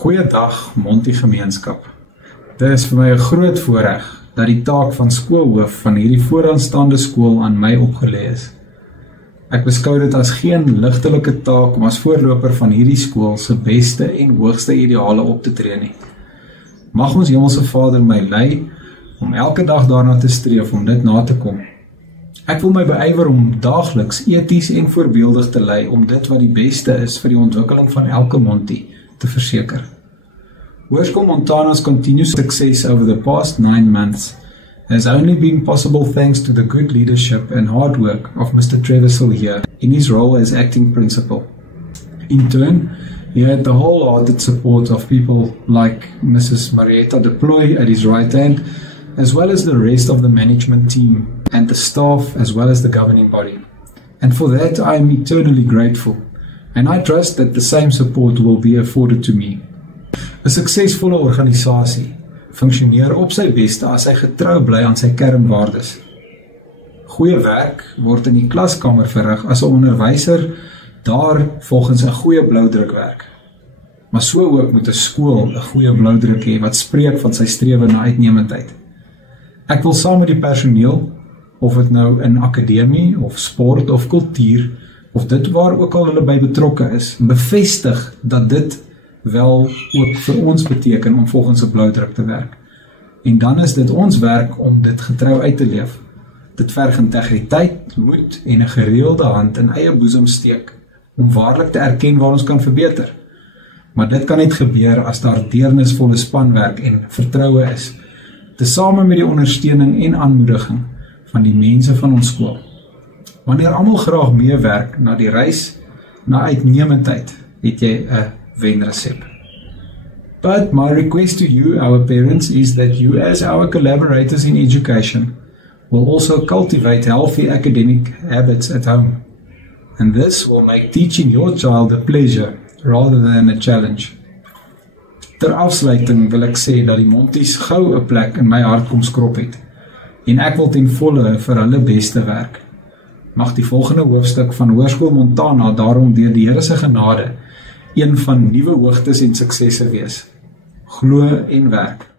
Goeiedag, Monty gemeenskap. Dit is vir my 'n groot voorreg dat die taak van skoolhoof van hierdie vooraanstaande skool aan my opgelê is. Ek beskou dit as geen ligtelike taak om as voorloper van hierdie skool se beste en hoogste ideale op te tree nie. Mag ons Hemelse Vader my lei om elke dag daarna te streef om dit na te kom. Ek wil my beywer om daagliks eties en voorbeeldig te lei om dit wat die beste is vir die ontwikkeling van elke Monty te verseker. Hoërskool Montana's continuous success over the past 9 months has only been possible thanks to the good leadership and hard work of Mr. Trevor Sillier in his role as acting principal. In turn, he had the wholehearted support of people like Mrs. Marietta Deploy at his right hand, as well as the rest of the management team and the staff, as well as the governing body. And for that, I am eternally grateful, and I trust that the same support will be afforded to me. 'n Suksesvolle organisasie funksioneer op sy beste as hy getrou bly aan sy kernwaardes. Goeie werk word in die klaskamer verrig as 'n onderwyser daar volgens 'n goeie bloudruk werk. Maar so ook moet 'n skool 'n goeie bloudruk hê wat spreek van sy strewe na uitnemendheid. Ek wil saam met die personeel, of dit nou in akademie of sport of kultuur of dit waar ook al hulle by betrokke is, bevestig dat dit wel ook vir ons beteken om volgens 'n bloudruk te werk. En dan is dit ons werk om dit getrou uit te leef. Dit verg integriteit, moed en 'n gereelde hand in eie boesem steek om waarlik te erken waar ons kan verbeter. Maar dit kan net gebeur as daar deernisvolle spanwerk en vertroue is, tesame met die ondersteuning en aanmoediging van die mense van ons skool. Wanneer almal graag meewerk na die reis na uitnemendheid, het jy 'n wenresep. But my request to you, our parents, is that you as our collaborators in education will also cultivate healthy academic habits at home. And this will make teaching your child a pleasure rather than a challenge. Ter afsluiting wil ek sê dat die Monties gou 'n plek in my hart kom skrop het, en ek wil ten volle vir hulle beste werk. Mag die volgende hoofstuk van Hoërskool Montana daarom deur die Here se genade een van nuwe hoogtes en suksesse wees. Glo en werk.